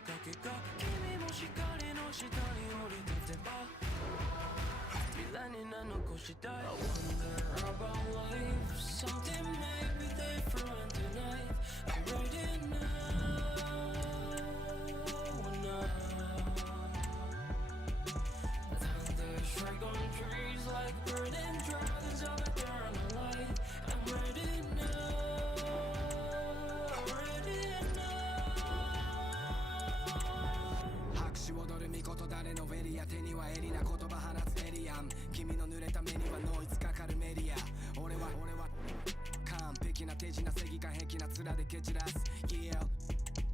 掛けが君も光の下に降り立てば未来に名残したい I wonder about life Something may be different tonight I'm ready now Thunder strike on trees like burning dragons of eternal light I'm ready now Ready now 拍手踊る巫女誰のエリア手にはエリな言葉放つエリアン君の濡れた目にはノイズかかるメディア俺は完璧な手品正義感癖な面で蹴散らす Yeah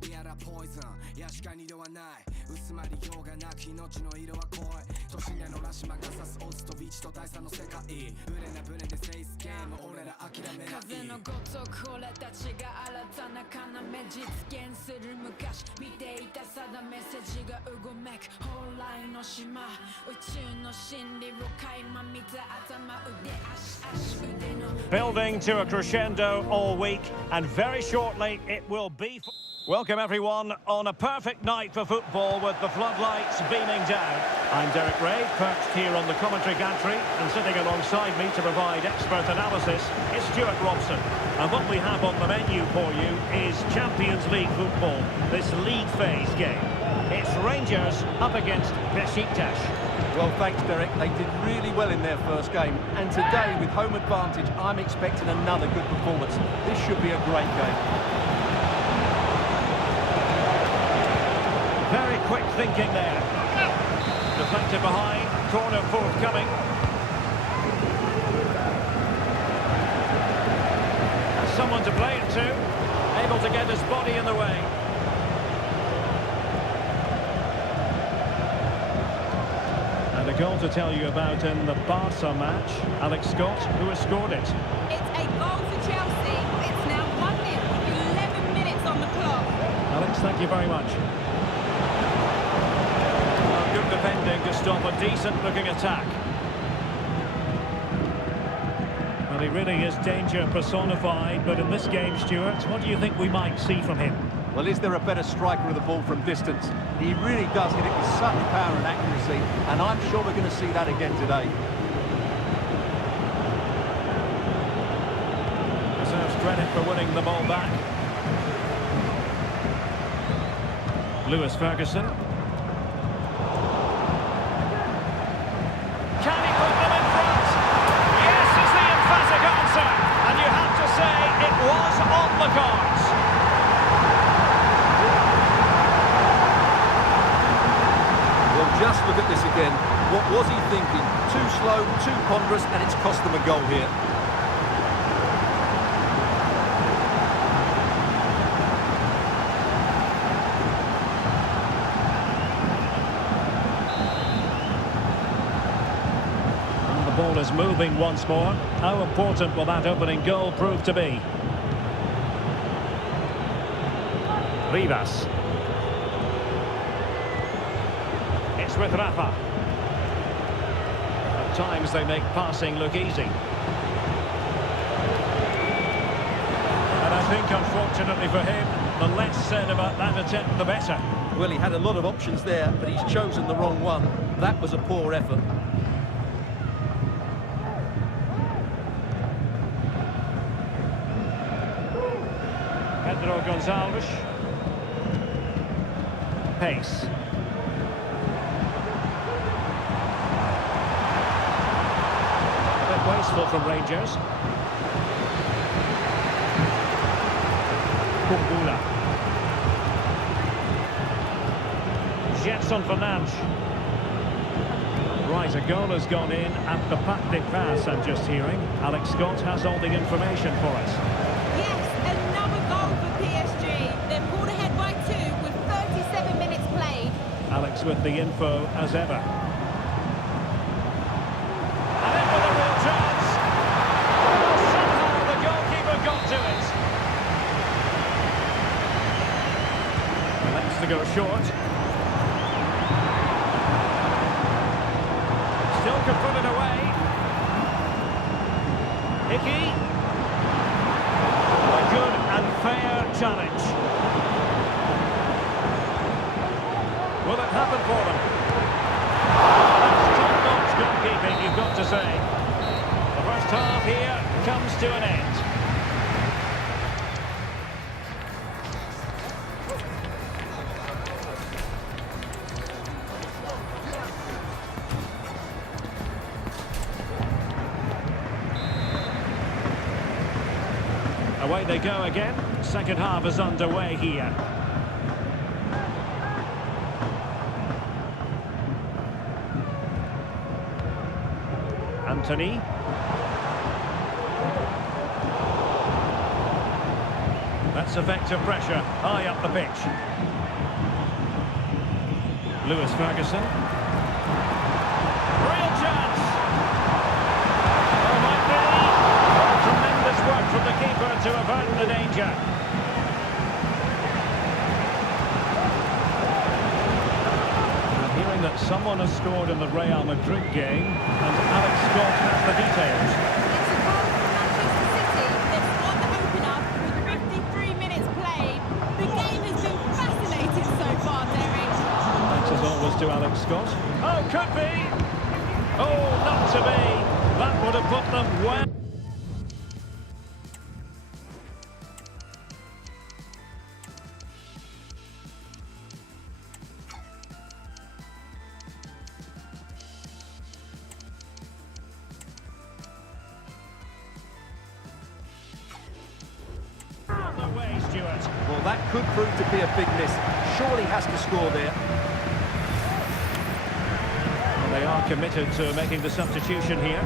リアラポイズン確かにではない薄まりようがなく命の色は濃い都心でのラシマが指すオズとビーチと大差の世界ブレなブレでセイスゲーム俺ら諦めない風のごとく俺たちが新たな要実現する昔見ていた定め筋がうごめく蓬莱の島宇宙の真理を垣間見た頭腕足腕の Building to a crescendo all week and very shortly it will be Welcome everyone on a perfect night for football with the floodlights beaming down. I'm Derek Ray, perched here on the commentary gantry and sitting alongside me to provide expert analysis is Stuart Robson. And what we have on the menu for you is Champions League football, this league phase game. It's Rangers up against Besiktas. Well, thanks, Derek. They did really well in their first game. And today, with home advantage, I'm expecting another good performance. This should be a great game. Very quick thinking there. Deflected behind, corner forthcoming. Has someone to play it to, able to get his body in the way. And a goal to tell you about in the Barca match. Alex Scott, who has scored it. It's a goal for Chelsea. It's now 1-0 with 11 minutes on the clock. Alex, thank you very much. Good defending to stop a decent-looking attack. Well, he really is danger personified, but in this game, Stuart, what do you think we might see from him? Well, is there a better striker of the ball from distance? He really does hit it with such power and accuracy, and I'm sure we're going to see that again today. Deserves credit for winning the ball back. Lewis Ferguson. Just look at this again. What was he thinking? Too slow, too ponderous, and it's cost them a goal here. And the ball is moving once more. How important will that opening goal prove to be? Rivas. With Rafa. At times they make passing look easy. And I think, unfortunately for him, the less said about that attempt, the better. Well, he had a lot of options there, but he's chosen the wrong one. That was a poor effort. Pedro Gonçalves. Pace. Wasteful from Rangers. Kumbula. Jetson Fernandes. Right, a goal has gone in at the Pac de Pass, I'm just hearing. Alex Scott has all the information for us. Yes, another goal for PSG. They're pulled ahead by 2 with 37 minutes played. Alex with the info as ever. To go short. Still can put it away. Hickey. A good and fair challenge. Will it happen for them? That's top-notch goalkeeping, you've got to say. The first half here comes to an end. Away they go again. Second half is underway here. Anthony. That's effective pressure, high up the pitch. Lewis Ferguson. Real chance! Oh, might be! Oh, tremendous work from the keeper to avert the danger. I'm hearing that someone has scored in the Real Madrid game, and Alex Scott has the details. It's a goal for Manchester City that's won the opener with 53 minutes played. The game has been fascinating so far, Derek. Thanks as always to Alex Scott. Oh, could be! Oh, not to be! That would have put them well. Well, that could prove to be a big miss. Surely has to score there. Well, they are committed to making the substitution here.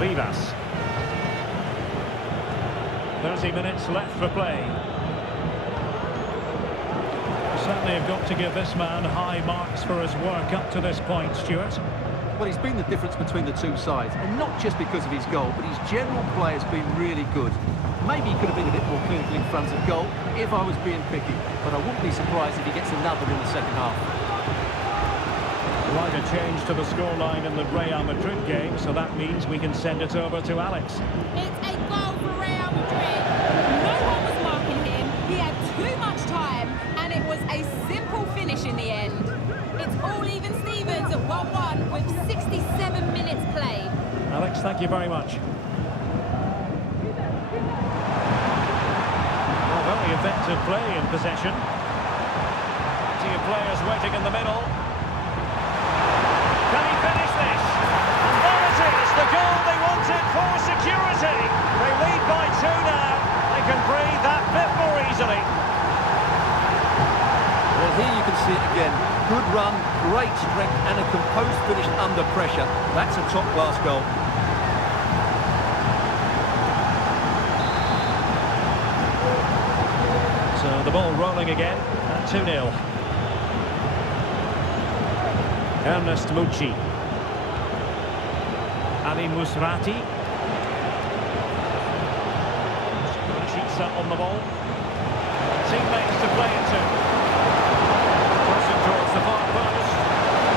Vivas. 30 minutes left for play. Certainly have got to give this man high marks for his work up to this point, Stuart. Well, he's been the difference between the two sides, and not just because of his goal, but his general play has been really good. Maybe he could have been a bit more clinical in front of goal if I was being picky, but I wouldn't be surprised if he gets another in the second half. Right, a change to the scoreline in the Real Madrid game, so that means we can send it over to Alex. It's a goal for Real Madrid. No one was marking him. He had too much time, and it was a simple finish in the end. It's all even Stevens at 1-1 with 67 minutes played. Alex, thank you very much. Well, very effective play in possession. Plenty of players waiting in the middle. Can he finish this? And there it is, the goal they wanted for security. They lead by 2 now. They can breathe that bit more easily. Well, here you can see it again. Good run, great strength, and a composed finish under pressure. That's a top-class goal. So the ball rolling again at 2-0. Ernest Mucci. Ali Musrati. Chiesa on the ball. Teammates to play it to. Crossing towards the far post.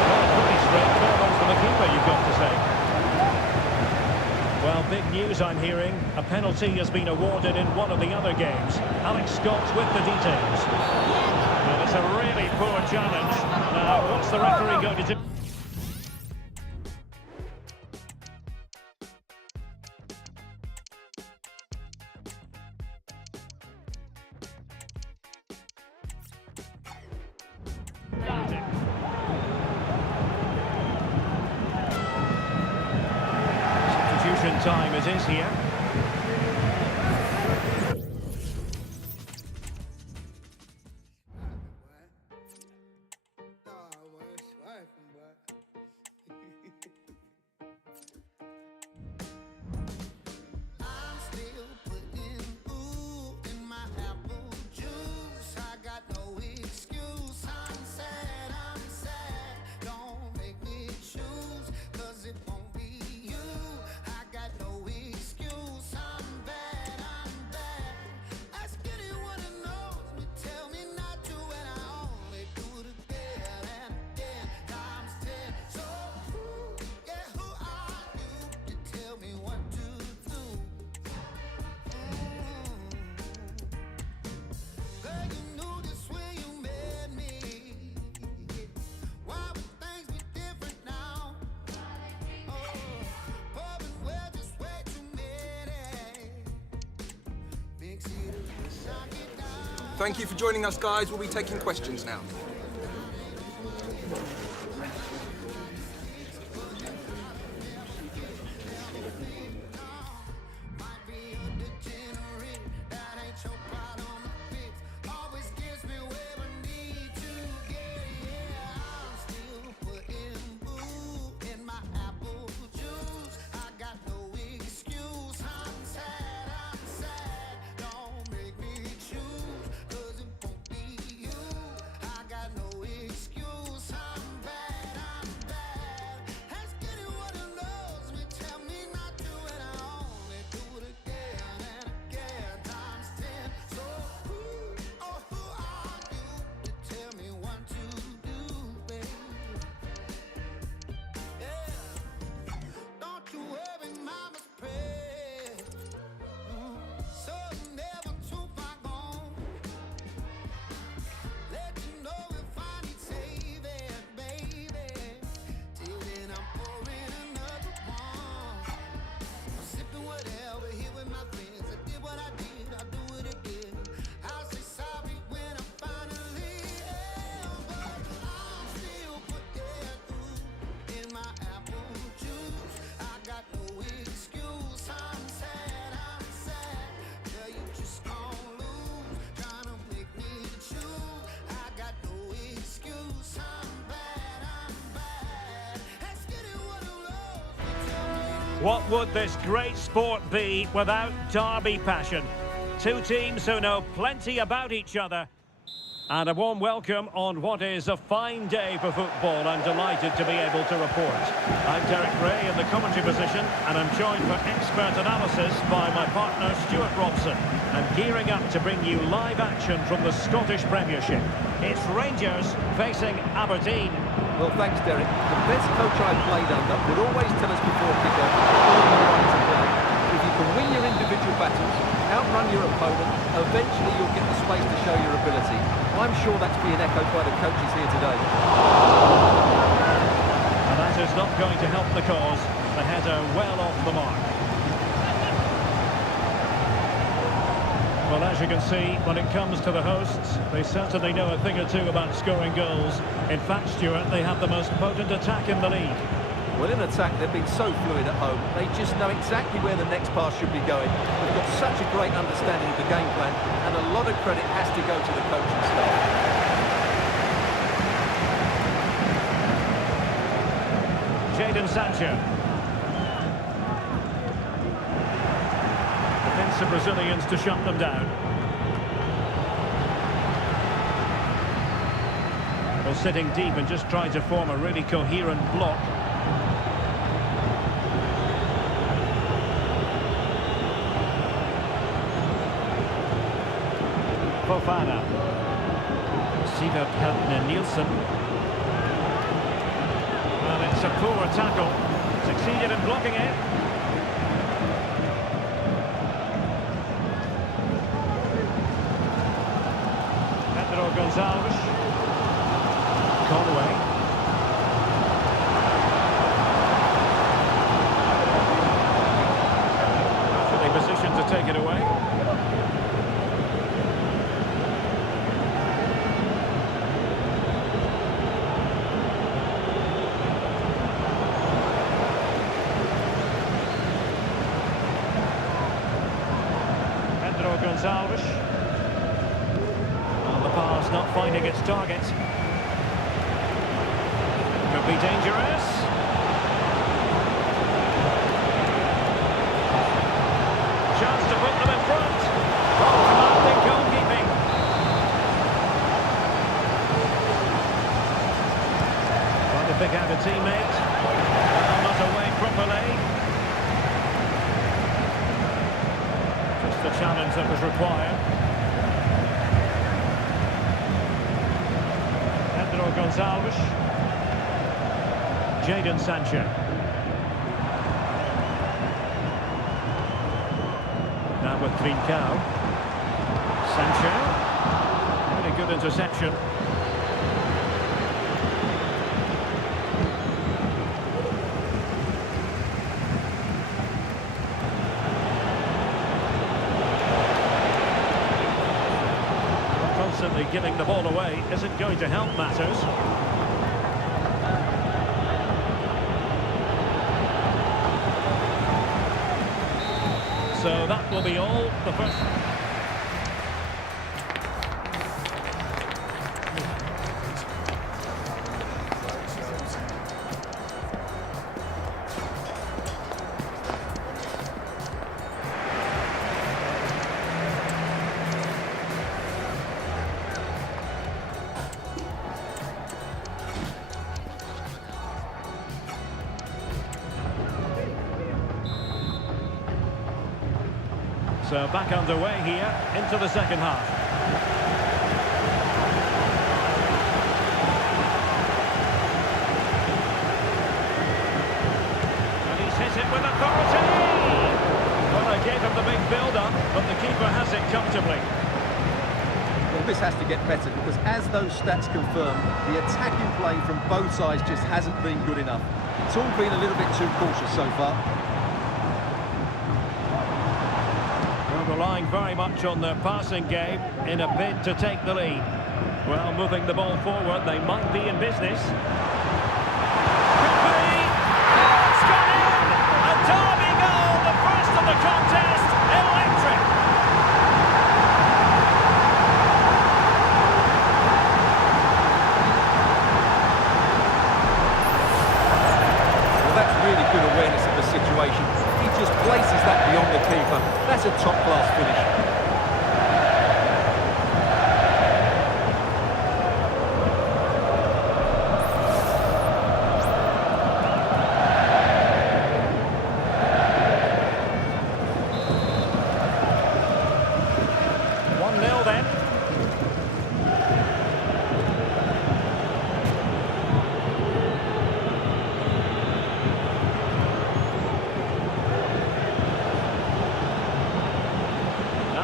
Well, pretty straightforward for the keeper, you've got to say. Well, big news I'm hearing. A penalty has been awarded in one of the other games. Alex Scott with the details. Well, it's a really poor challenge. Now, what's the referee going to do? Substitution time it is here. Thank you for joining us, guys. We'll be taking questions now. What would this great sport be without derby passion? Two teams who know plenty about each other. And a warm welcome on what is a fine day for football. I'm delighted to be able to report. I'm Derek Ray in the commentary position, and I'm joined for expert analysis by my partner Stuart Robson. And gearing up to bring you live action from the Scottish Premiership. It's Rangers facing Aberdeen. Well, thanks, Derek. The best coach I played under would always tell us before kick-off, all the right to play. If you can win your individual battles, outrun your opponent, eventually you'll get the space to show your ability. I'm sure that's being echoed by the coaches here today. And that is not going to help the cause. The header well off the mark. Well, as you can see, when it comes to the hosts, they certainly know a thing or two about scoring goals. In fact, Stuart, they have the most potent attack in the league. Well, in attack, they've been so fluid at home. They just know exactly where the next pass should be going. They've got such a great understanding of the game plan, and a lot of credit has to go to the coaching staff. Jadon Sancho. Defensive Brazilians to shut them down. Well, sitting deep and just trying to form a really coherent block. Fofana. Sivert Heltner-Nielsen. Well, it's a poor tackle. Succeeded in blocking it. Pedro Gonçalves. Conway. Perfectly positioned to take it away. Pedro Gonçalves. Well, the pass not finding its target. Could be dangerous. Chance to put them in front. Oh, commanding goalkeeping. Trying to pick out a teammate. Not away properly. Just the challenge that was required. Pedro Gonçalves. Jadon Sancho. Now with Trincao. Sancho. Really good interception. giving the ball away isn't going to help matters. So that will be all. The first. So back underway here into the second half. And he's hit it with authority! Well, they gave him the big build-up, but the keeper has it comfortably. Well, this has to get better because as those stats confirm, the attacking play from both sides just hasn't been good enough. It's all been a little bit too cautious so far. Relying very much on their passing game in a bid to take the lead. Well, moving the ball forward, they might be in business. Could be! It's gone in! A derby goal, the first of the contest, electric! Well, that's really good awareness of the situation. He just places that beyond the keeper. That's a top-class finish. 1-0 then.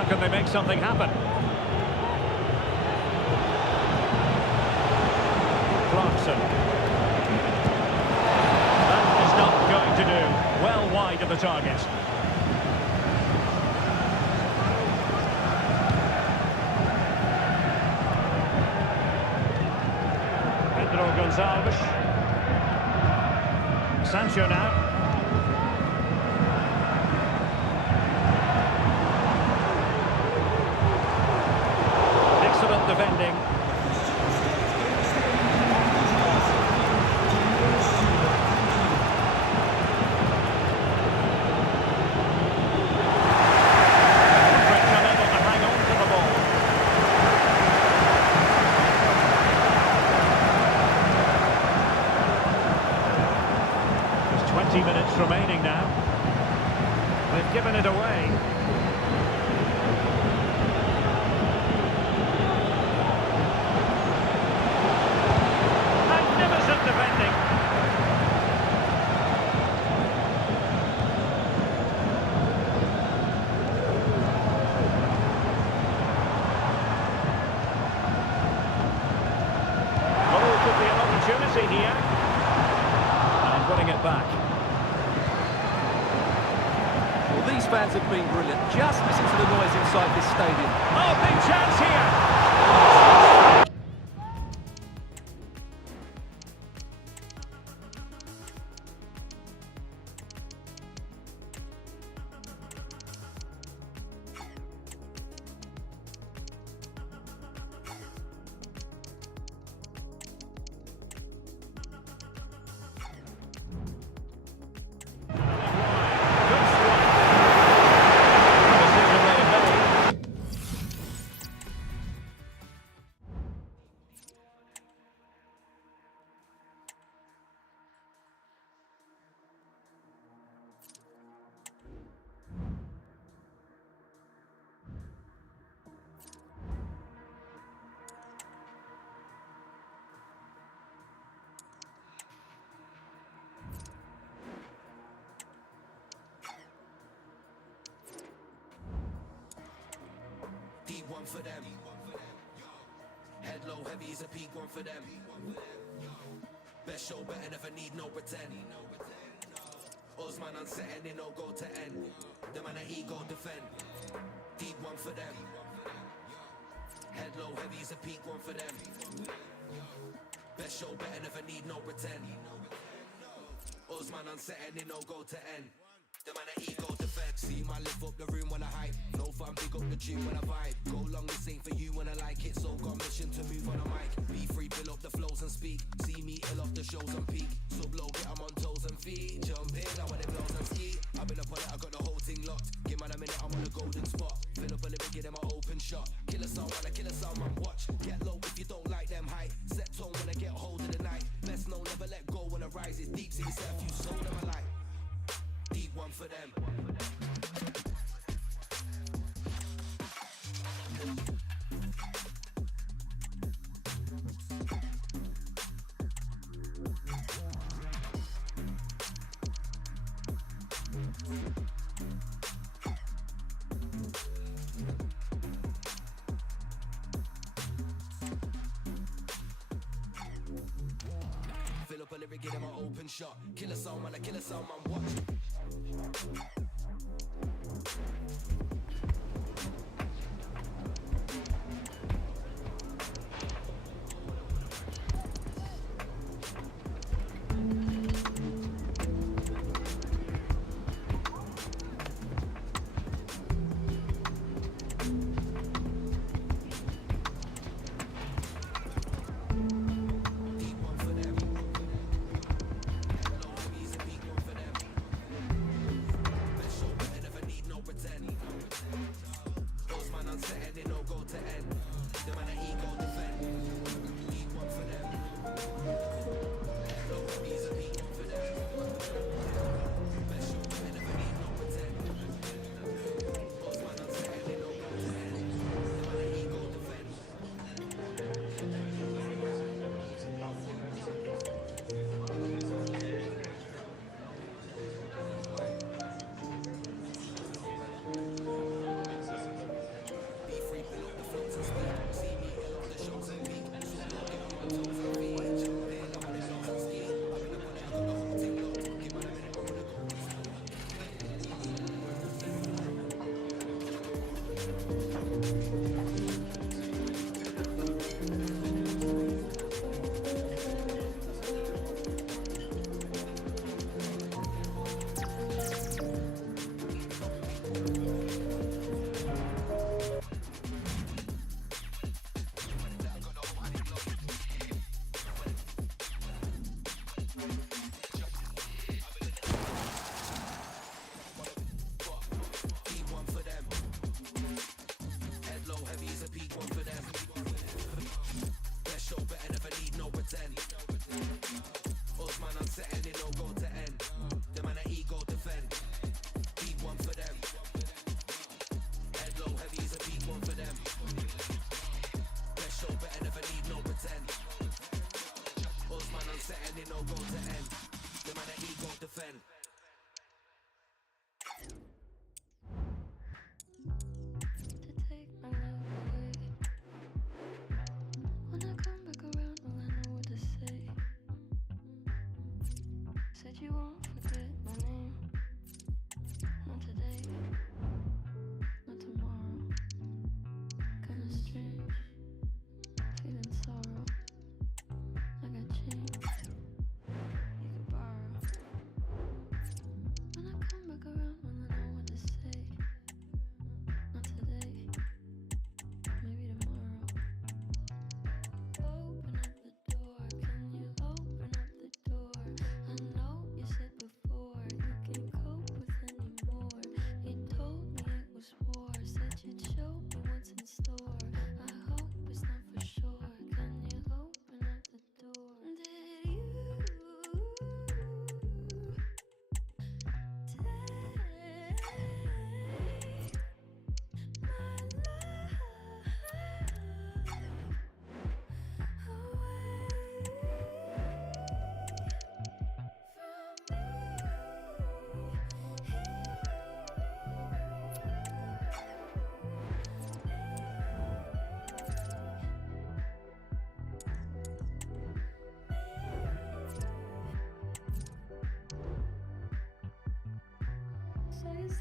Can they make something happen? Clarkson. That is not going to do. Well wide of the target. Pedro Gonçalves. Sancho now. Defending. Unable to hang on to the ball. There's 20 minutes remaining now. They've given it away. Defending. Oh, could be an opportunity here. And winning it back. Well, these fans have been brilliant. Just listen to the noise inside this stadium. Oh, big chance here. One for them. Head low, heavy is a peak one for them. Best show, better never need no pretend. Osman unsetting, no go to end. The man at ego defend. Deep one for them. Head low, heavy's a peak one for them. Best show, better never need no pretend. Osman unsetting, it no go to end. The man at ego defense. See my lift up the room when I hype. No fun, big up the tune when I vibe. Go long, this ain't for you when I like it. So got mission to move on a mic. Be free, fill up the flows and speak. See me ill off the shows and peak. Sub low, get 'em on toes and feet. Jump in, I want it blows and ski. I've been up on it, I got the whole thing locked. Give man a minute, I'm on the golden spot. Fill up a lyric, give them an open shot. Kill a sound, man, I kill a sound, man, watch. Get low if you don't like them height. Set tone when I get hold of the night. Best know, never let go when I rise. It's deep, see yourself, you soul of my life. Deep one for them. Fill up a lyric, get him an open shot. Kill a sound, man, I kill a sound, man, watch.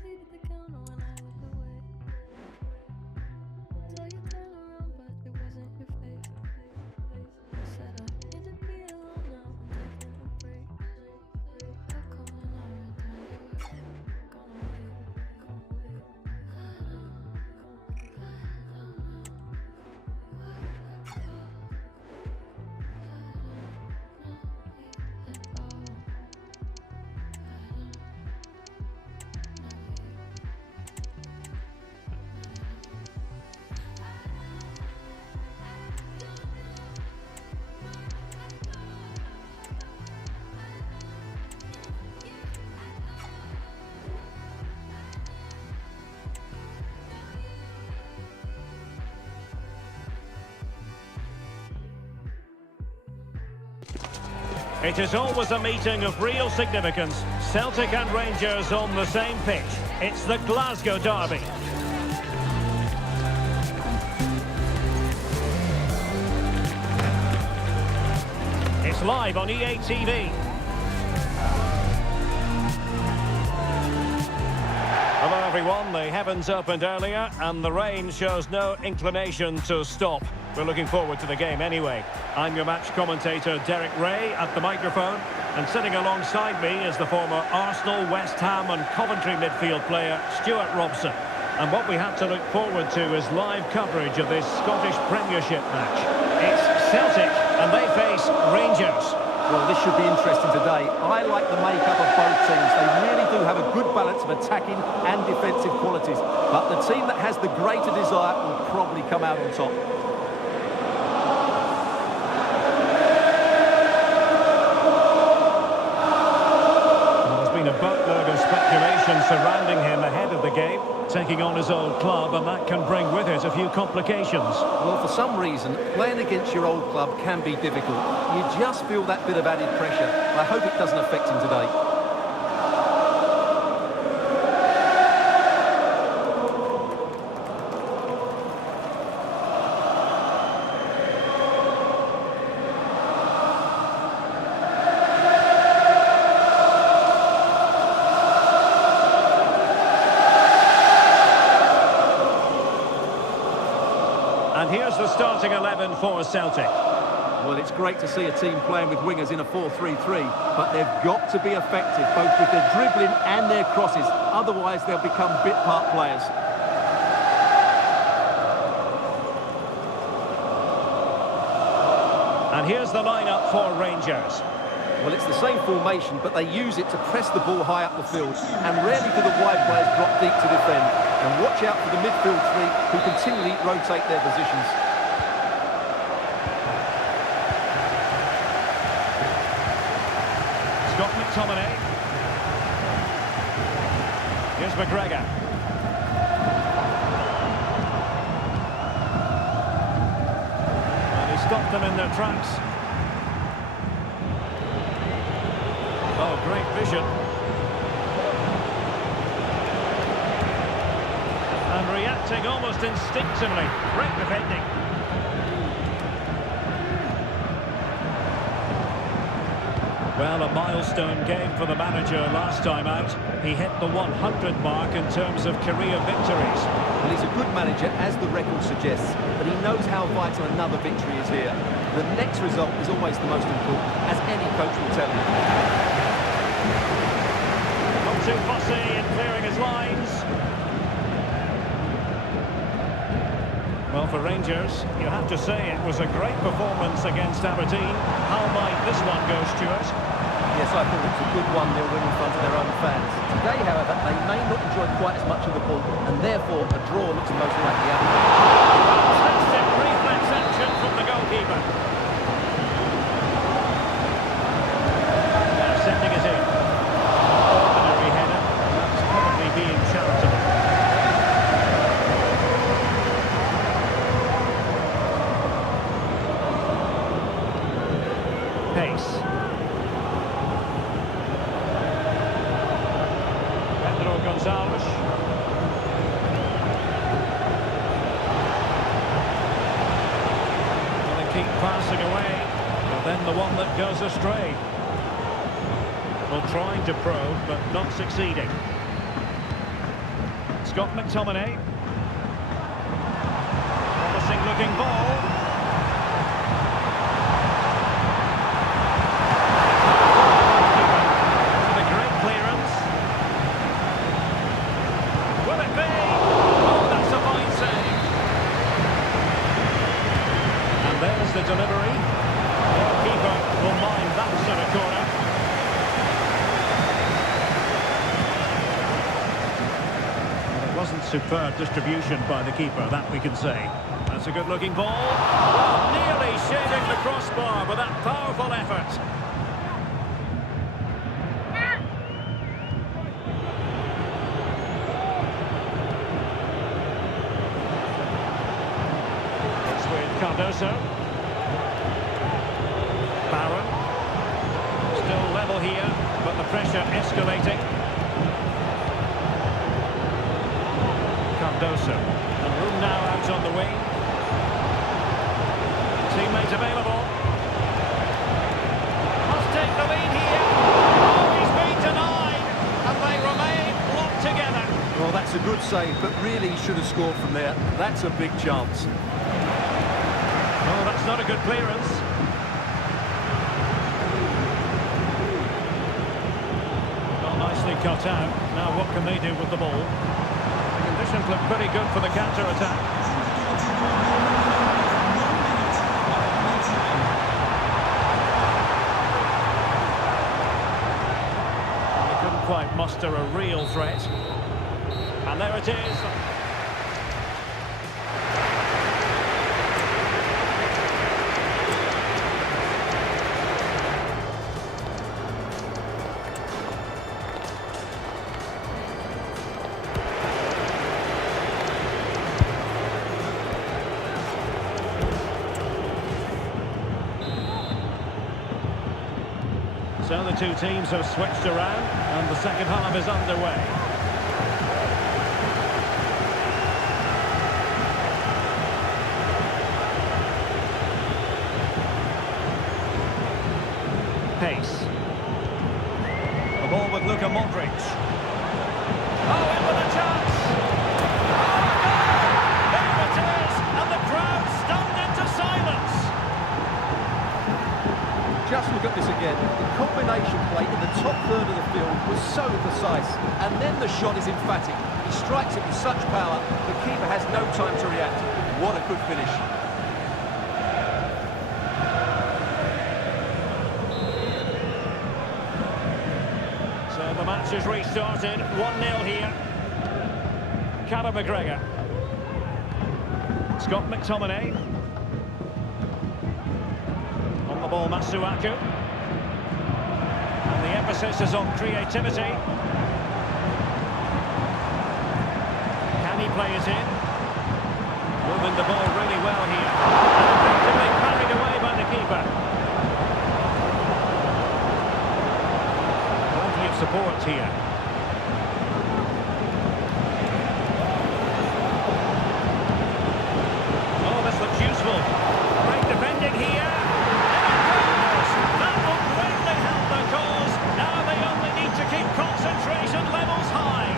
Seated the counter when I was away. So you turn around, but it It is always a meeting of real significance. Celtic and Rangers on the same pitch. It's the Glasgow derby. It's live on EA TV. Hello everyone, the heavens opened earlier and the rain shows no inclination to stop. We're looking forward to the game anyway. I'm your match commentator Derek Ray at the microphone, and sitting alongside me is the former Arsenal, West Ham and Coventry midfield player Stuart Robson. And what we have to look forward to is live coverage of this Scottish Premiership match. It's Celtic and they face Rangers. Well, this should be interesting today. I like the makeup of both teams. They really do have a good balance of attacking and defensive qualities. But the team that has the greater desire will probably come out on top. Well, there's been a boatload of speculation surrounding him ahead of the game, taking on his old club, and that can bring with it a few complications. Well, for some reason, playing against your old club can be difficult. You just feel that bit of added pressure. I hope it doesn't affect him today. And here's the starting 11 for Celtic. Well, it's great to see a team playing with wingers in a 4-3-3, but they've got to be effective, both with their dribbling and their crosses. Otherwise, they'll become bit-part players. And here's the lineup for Rangers. Well, it's the same formation, but they use it to press the ball high up the field, and rarely do the wide players drop deep to defend. And watch out for the midfield three, who continually rotate their positions. Scott McTominay. Here's McGregor. And he stopped them in their tracks. Oh, great vision. And reacting almost instinctively. Great defending. Well, a milestone game for the manager last time out. He hit the 100 mark in terms of career victories. Well, he's a good manager, as the record suggests, but he knows how vital another victory is here. The next result is always the most important, as any coach will tell you. Not too fussy in clearing his lines. Well, for Rangers, you have to say it was a great performance against Aberdeen. How might this one go, Stuart? Yes, I thought it was a good 1-0 win in front of their own fans. Today, however, they may not enjoy quite as much of the ball, and therefore a draw looks the most likely outcome. Fantastic reflex action from the goalkeeper. Now sending it in. Ordinary header. That's probably being charitable. Pace. Gonzalez. Well, they keep passing away, but then the one that goes astray. Well, trying to probe, but not succeeding. Scott McTominay. Promising looking ball. The delivery. The keeper will mind that sort of corner. Well, it wasn't superb distribution by the keeper, that we can say. That's a good-looking ball. Well, nearly shading the crossbar with that powerful effort. It's with Cardoso. Barron. 1-0 here, but the pressure escalating. Cardoso. And room now out on the wing. Teammate available. Must take the lead here. Oh, he's been denied. And they remain locked together. Well, that's a good save, but really he should have scored from there. That's a big chance. Oh, that's not a good clearance. Not nicely cut out. Now what can they do with the ball? The conditions look pretty good for the counter-attack. They couldn't quite muster a real threat. And there it is. So the two teams have switched around and the second half is underway. Pace. The ball with Luka Modric. Oh, in with a chance! Oh, there it is! And the crowd stunned into silence! Just look at this again. The combination play in the top third of the field was so precise. And then the shot is emphatic. He strikes it with such power, the keeper has no time to react. What a good finish. So the match has restarted. 1-0 here. Callum McGregor. Scott McTominay. On the ball, Masuaku. And the emphasis is on creativity. Can he play it in? Moving the ball really well here. And effectively carried away by the keeper. Plenty of support here. Oh, this looks useful. Great defending here. That will greatly help the cause. Now they only need to keep concentration levels high.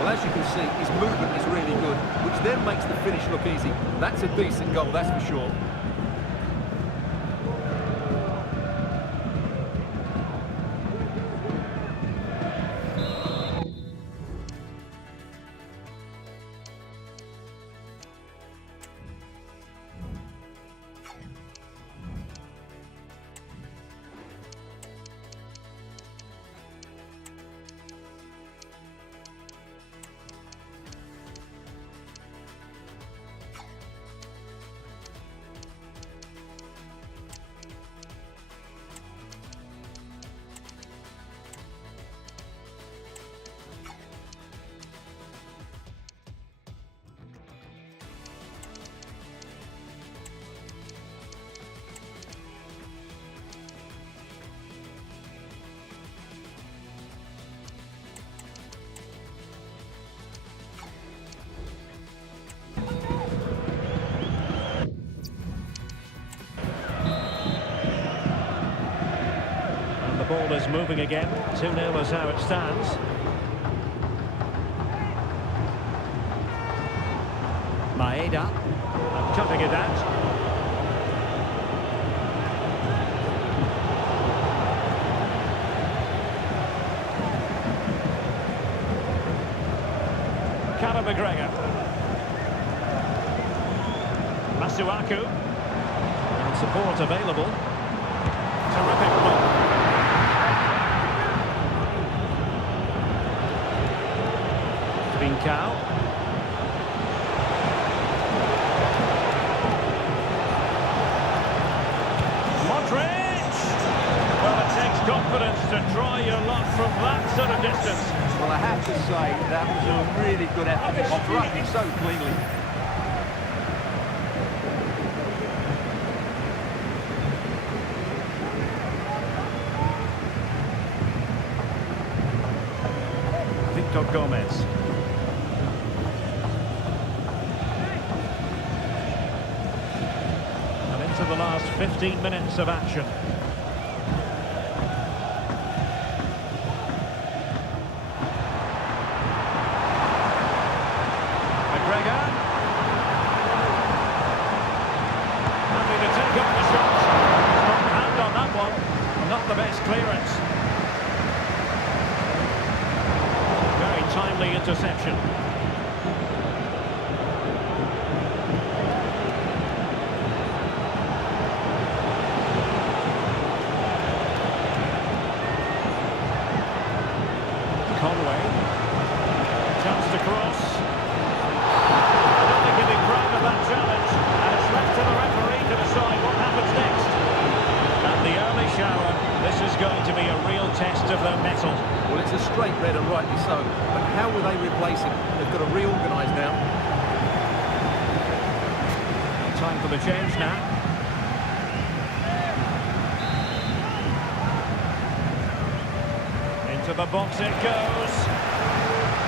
Well, as you can see, his movement is really good, which then makes the finish look easy. That's a decent goal, that's for sure. The ball is moving again. 2-0 is how it stands. Maeda. Cutting it out. Callum McGregor. Masuaku. And support available. Terrific ball. Cow. Modric! Well, it takes confidence. confidence to try your luck from that sort of distance. Well, I have to say, that was a really good effort. It struck him so cleanly. Victor Gomez. And into the last 15 minutes of action. Happy to take up the shot. Strong hand on that one. Not the best clearance. Very timely interception. Conway. Chance to cross. I don't think he'll be proud of that challenge. And it's left to the referee to decide what happens next. And the early shower, this is going to be a real test of their mettle. Well, it's a straight red and rightly so. But how will they replace him? They've got to reorganise now. Time for the change now. Into the box it goes.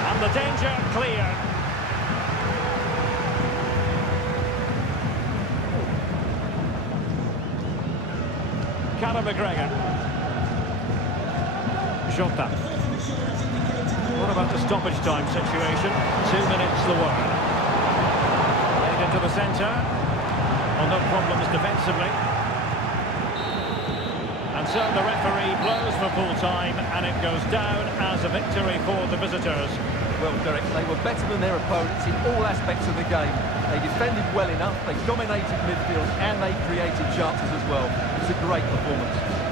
And the danger clear. Callum McGregor. Jota. What about the stoppage time situation? 2 minutes the word. Played into the centre. Well, no problems defensively. And so the referee blows for full time, and it goes down as a victory for the visitors. Well, Derek, they were better than their opponents in all aspects of the game. They defended well enough, they dominated midfield, and they created chances as well. It was a great performance.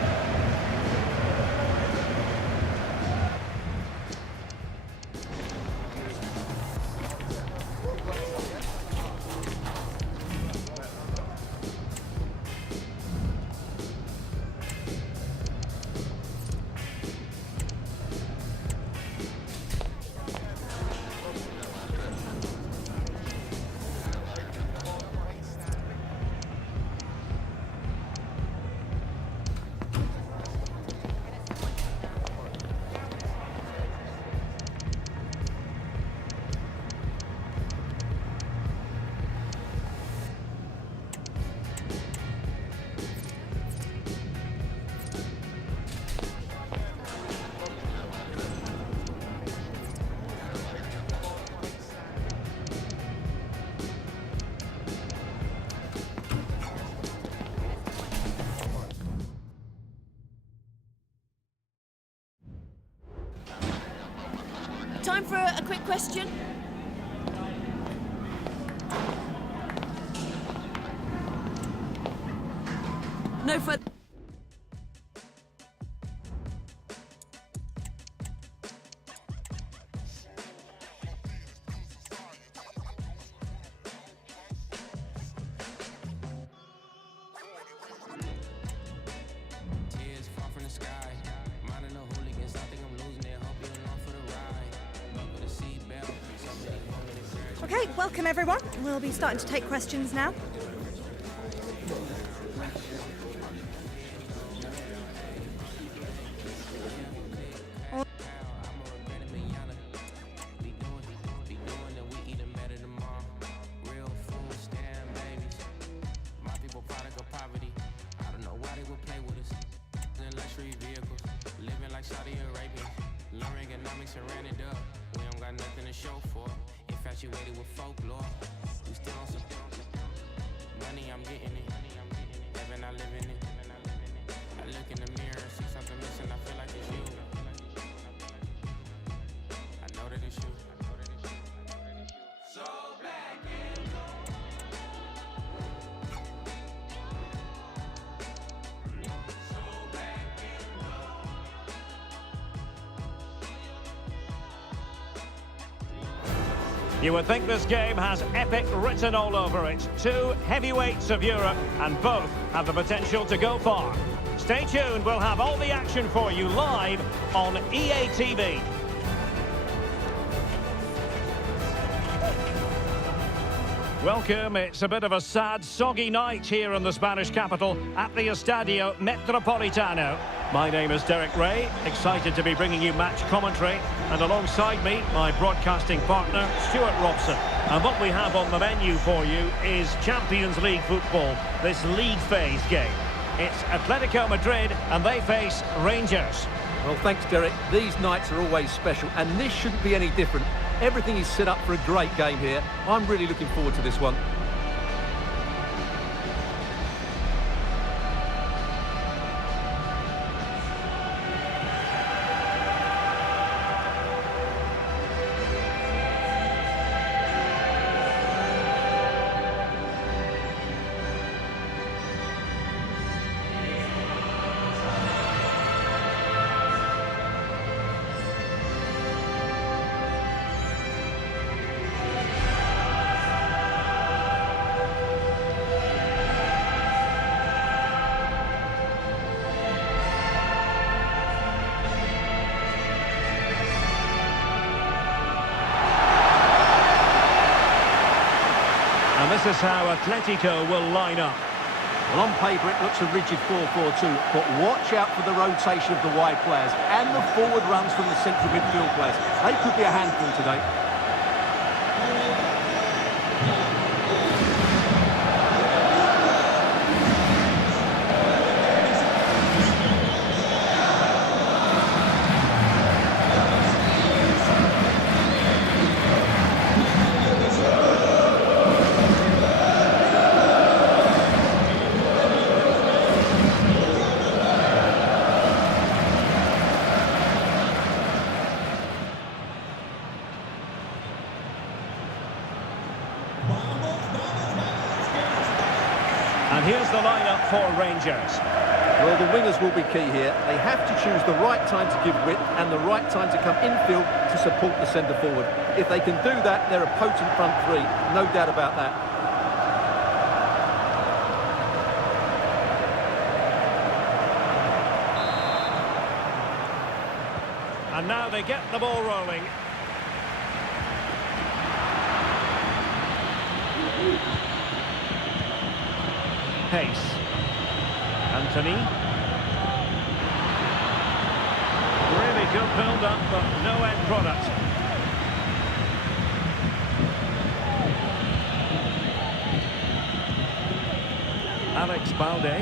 Time for a quick question. No further... Tears fall from the sky. Minding the hooligans, I think I'm losing it. Hope you're along for the ride. Buckle the seatbelt. Somebody holding it crash. Okay, welcome everyone. We'll be starting to take questions now. Infatuated with folklore, we still on some money. I'm getting it, living, I live in it. I look in the mirror, see something missing. I feel like it's you. I know that it's you. So black and gold. So black and gold. You would think this game has epic written all over it. Two heavyweights of Europe, and both have the potential to go far. Stay tuned, we'll have all the action for you live on EA TV. Welcome. It's a bit of a sad, soggy night here in the Spanish capital at the Estadio Metropolitano. My name is Derek Ray, excited to be bringing you match commentary, and alongside me, my broadcasting partner, Stuart Robson. And what we have on the menu for you is Champions League football, this league phase game. It's Atlectico Madrid, and they face Rangers. Well, thanks, Derek. These nights are always special, and this shouldn't be any different. Everything is set up for a great game here. I'm really looking forward to this one. And this is how Atletico will line up. Well, on paper it looks a rigid 4-4-2, but watch out for the rotation of the wide players and the forward runs from the central midfield players. They could be a handful today. And here's the lineup for Rangers. Well, the wingers will be key here. They have to choose the right time to give width and the right time to come infield to support the centre forward. If they can do that, they're a potent front three, no doubt about that. And now they get the ball rolling. Pace. Anthony. Really good build-up, but no end product. Alex Balde.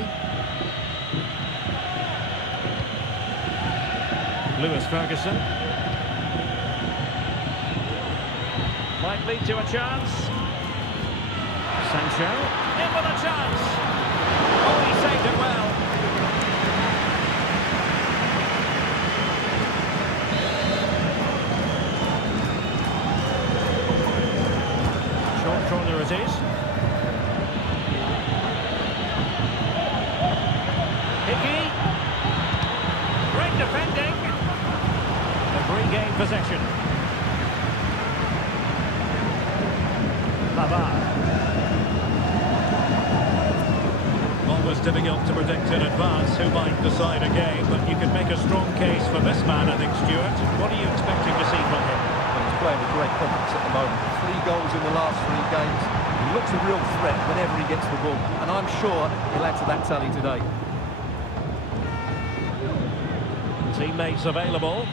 Lewis Ferguson. Might lead to a chance. Sancho. In with a chance. Oh, he saved it well. Short corner it is. Hickey. Great defending. They've regained possession. Baba. Always difficult to predict in advance who might decide a game, but you can make a strong case for this man, I think, Stuart. What are you expecting to see from him? Well, he's playing with great confidence at the moment. 3 goals in the last 3 games. He looks a real threat whenever he gets the ball, and I'm sure he'll add to that tally today. Teammates available.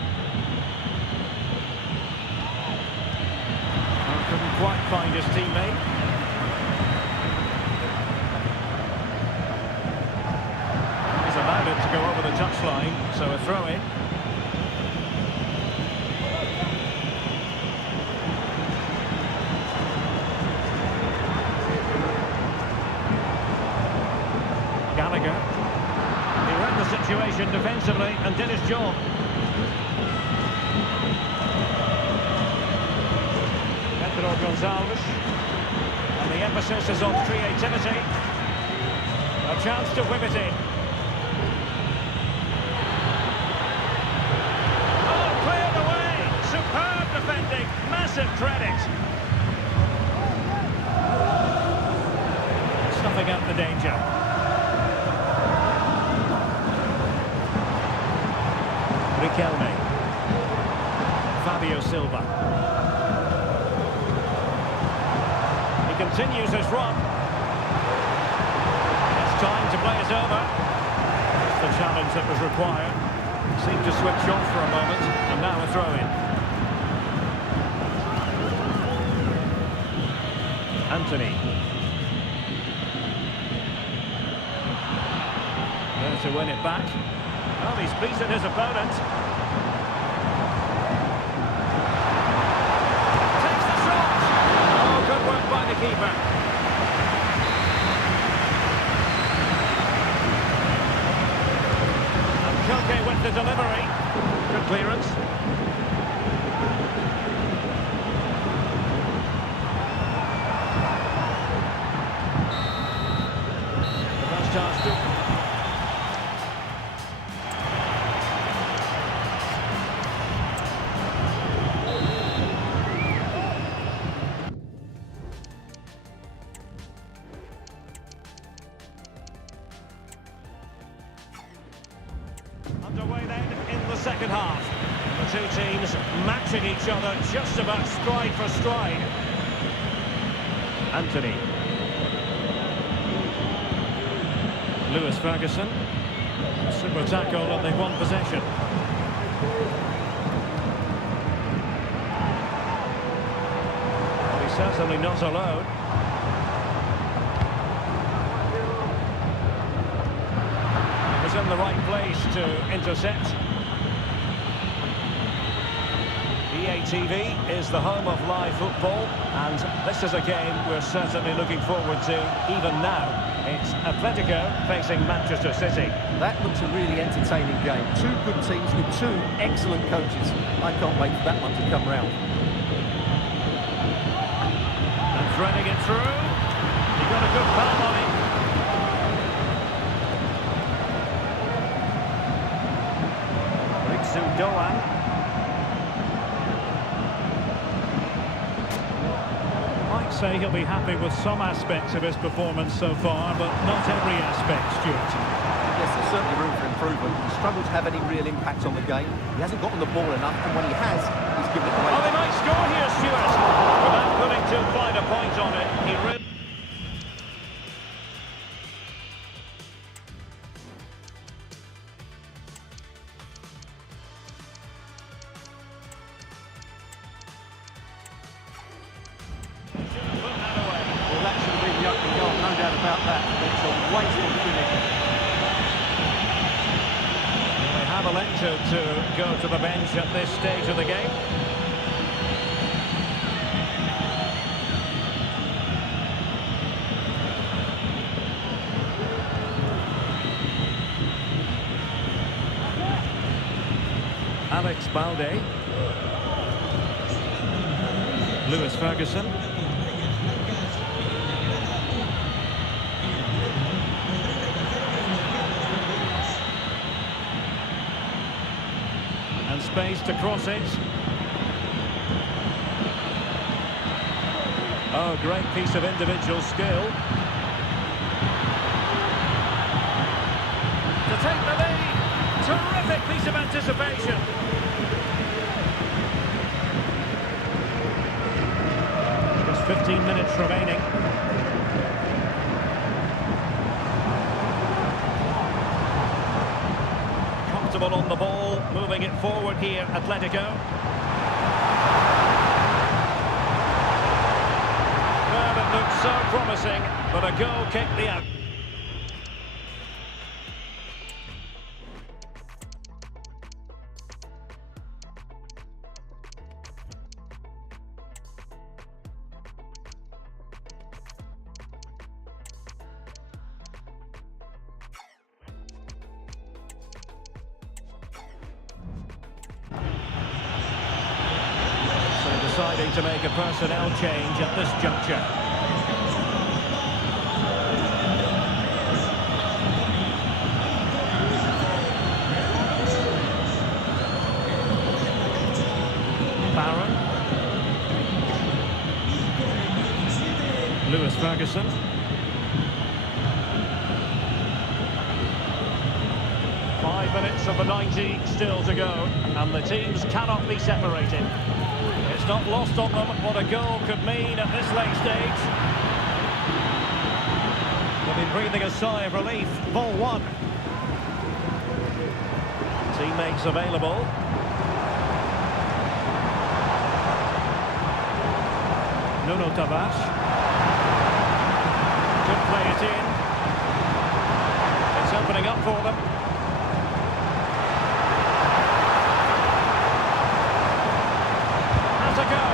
Couldn't quite find his teammate. He's allowed it to go over the touchline, so a throw-in. Gallagher. He read the situation defensively and did his job. Gonzalez, and the emphasis is on creativity. A chance to whip it in. Oh, cleared away! Superb defending, massive credit. snuffing out the danger. Riquelme. Fabio Silva. He continues his run. It's time to play it over. That's the challenge that was required. Seemed to switch off for a moment, and now a throw-in. Anthony. There to win it back. Well, he's beaten his opponent. Takes the shot! Oh, good work by the keeper. And Koke with the delivery. Good clearance. The first chance to... Underway then in the second half. The two teams matching each other just about stride for stride. Anthony. Lewis Ferguson. Super tackle and they've won possession. Well, he's certainly not alone. In the right place to intercept. EA TV is the home of live football, and this is a game we're certainly looking forward to even now. It's Atletico facing Manchester City. That looks a really entertaining game. Two good teams with two excellent coaches. I can't wait for that one to come round. And threading it through. He got a good palm on it. Doan. Might say he'll be happy with some aspects of his performance so far, but not every aspect, Stuart. Yes, there's certainly room for improvement. He's struggled to have any real impact on the game. He hasn't gotten the ball enough, and when he has, he's given it away. Oh, they might score here, Stuart. Without putting too fine a point on it, he really... About that. It's a wasteful finish. They have elected to go to the bench at this stage of the game. Alex Balde. Lewis Ferguson. And space to cross it. Oh, great piece of individual skill. To take the lead. Terrific piece of anticipation. Just 15 minutes remaining. Comfortable on the ball, moving it forward here, Atletico. Well, it looked so promising, but a goal kicked the out. Deciding to make a personnel change at this juncture. Barron. Lewis Ferguson. 5 minutes of the 90 still to go, and the teams cannot be separated. It's not lost on them what a goal could mean at this late stage. They'll be breathing a sigh of relief. Ball one. Teammates available. Nuno Tavares. Could play it in. It's opening up for them. Has a go.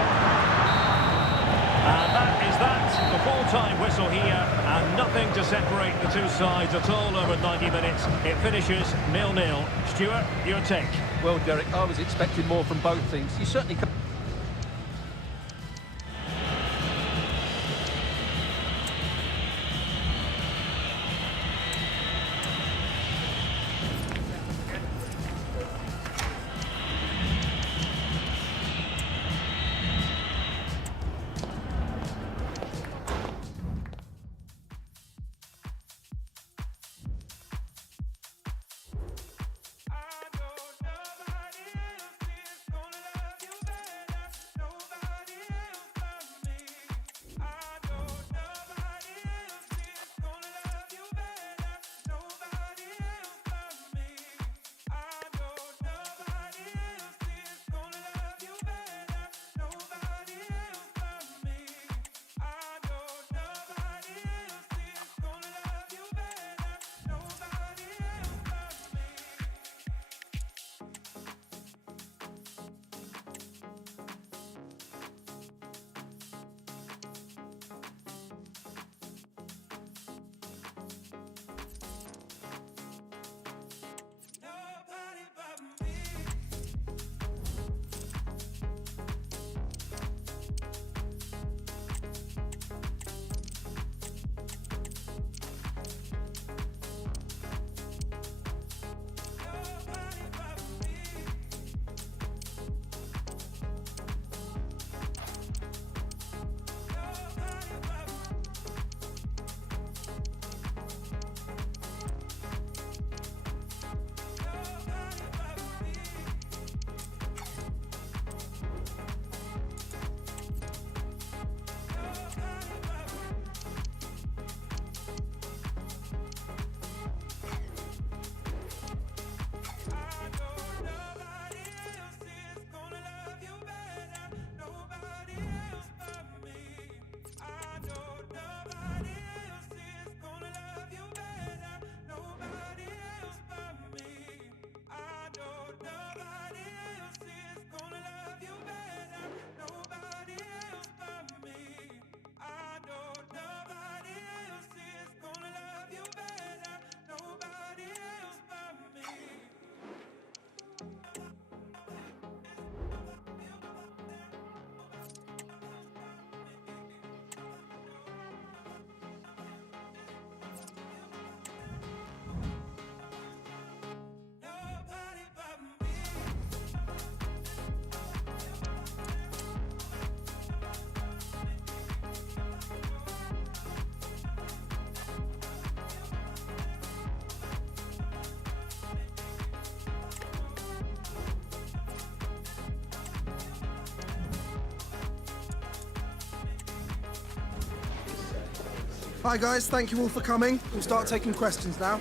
And that is that. The full-time whistle here, and nothing to separate the two sides at all over 90 minutes. It finishes 0-0. Stuart, your take. Well, Derek, I was expecting more from both teams. You certainly can't. Hi guys, thank you all for coming. We'll start taking questions now.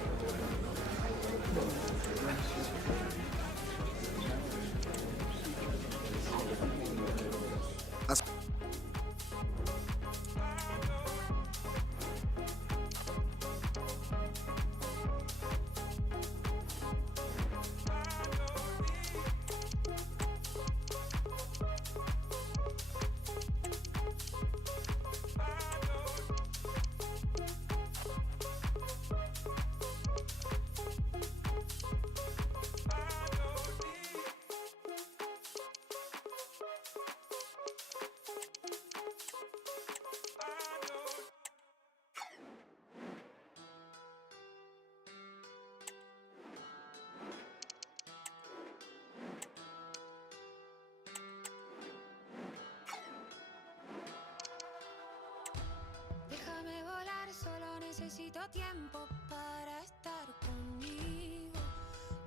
Necesito tiempo para estar conmigo.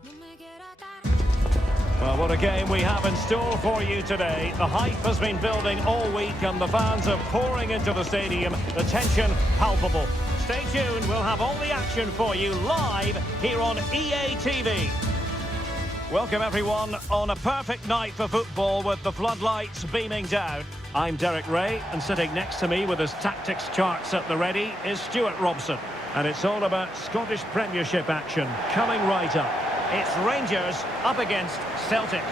No Well, what a game we have in store for you today. The hype has been building all week and the fans are pouring into the stadium. The tension palpable. Stay tuned, we'll have all the action for you live here on EA TV. Welcome everyone on a perfect night for football with the floodlights beaming down. I'm Derek Ray, and sitting next to me with his tactics charts at the ready is Stuart Robson. And it's all about Scottish Premiership action coming right up. It's Rangers up against Celtic.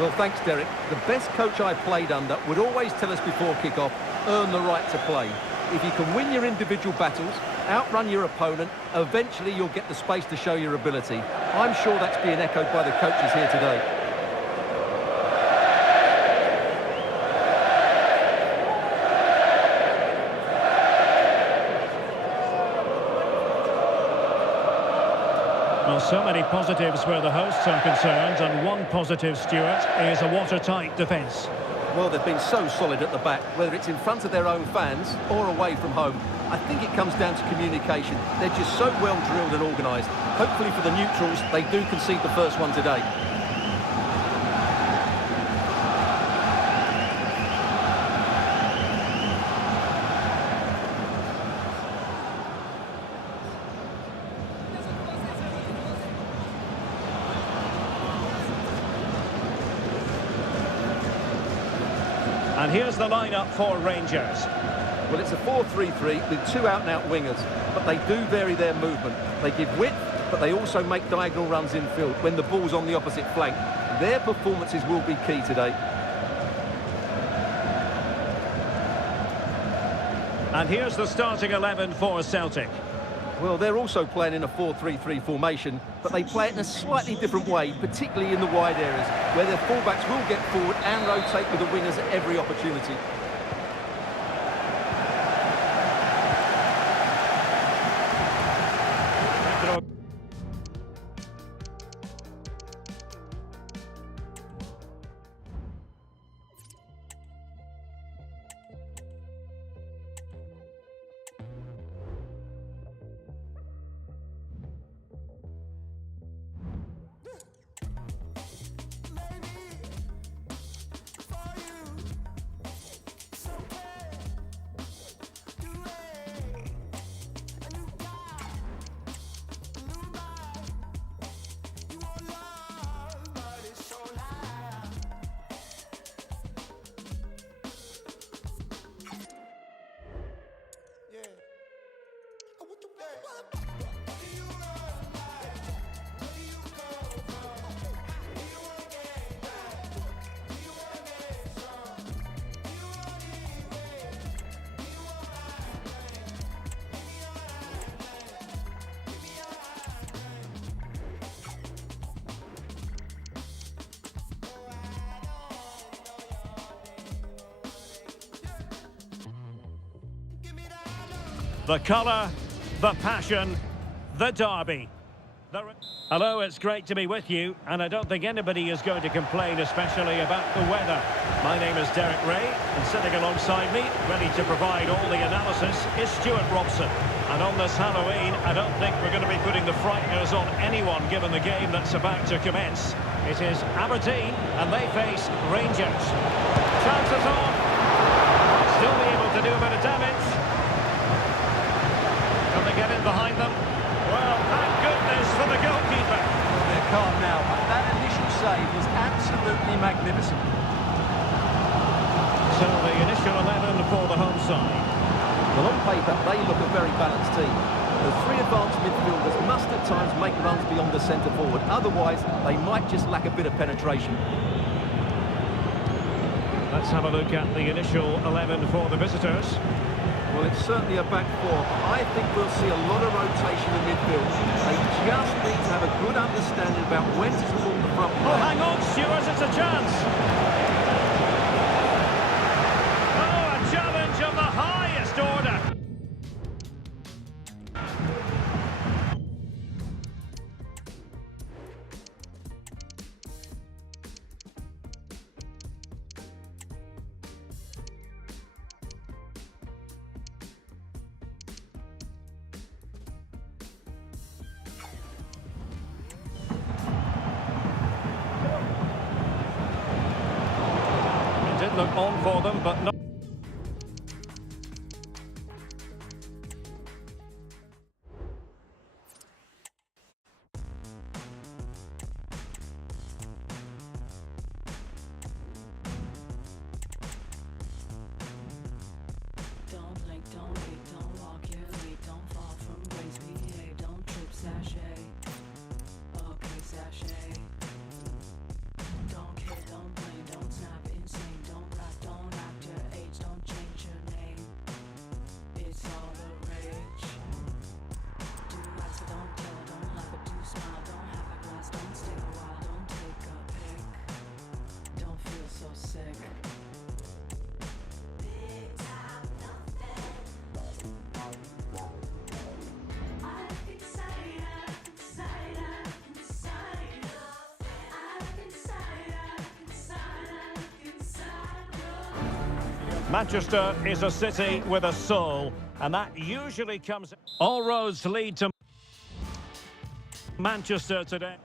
Well, thanks, Derek. The best coach I played under would always tell us before kick-off, earn the right to play. If you can win your individual battles, outrun your opponent, eventually you'll get the space to show your ability. I'm sure that's being echoed by the coaches here today. Well, so many positives where the hosts are concerned, and one positive, Stuart, is a watertight defence. Well, they've been so solid at the back, whether it's in front of their own fans or away from home. I think it comes down to communication. They're just so well drilled and organised. Hopefully for the neutrals, they do concede the first one today. And here's the lineup for Rangers. Well, it's a 4-3-3 with two out-and-out wingers, but they do vary their movement. They give width, but they also make diagonal runs infield when the ball's on the opposite flank. Their performances will be key today. And here's the starting 11 for Celtic. Well, they're also playing in a 4-3-3 formation, but they play it in a slightly different way, particularly in the wide areas, where their fullbacks will get forward and rotate with the wingers at every opportunity. The colour, the passion, the derby. Hello, it's great to be with you, and I don't think anybody is going to complain, especially about the weather. My name is Derek Ray, and sitting alongside me, ready to provide all the analysis, is Stuart Robson. And on this Halloween, I don't think we're going to be putting the frighteners on anyone, given the game that's about to commence. It is Aberdeen, and they face Rangers. Chances on. Still be able to do a bit of damage. Can they get in behind them? Well, thank goodness for the goalkeeper. Well, they're calm now, but that initial save was absolutely magnificent. So the initial 11 for the home side. Well, on paper, they look a very balanced team. The three advanced midfielders must at times make runs beyond the centre forward. Otherwise, they might just lack a bit of penetration. Let's have a look at the initial 11 for the visitors. Well, it's certainly a back four. I think we'll see a lot of rotation in midfield. They just need to have a good understanding about when to support the front Oh, line. hang on, Stuart, it's a chance. Oh, a challenge of the highest order. look on for them, but not. Don't blink, don't leap, don't walk your lead, don't fall from grace, behave, don't trip, sachet. Okay, sachet. Don't kid, don't blame, don't snap, insane, don't rap, don't act your age, don't change your name. It's all the rage. Do lies, but don't tell, don't lie, but do smile, don't have a glass, don't stay a while, don't take a pic. Don't feel so sick. Manchester is a city with a soul, and that usually comes. All roads lead to Manchester today.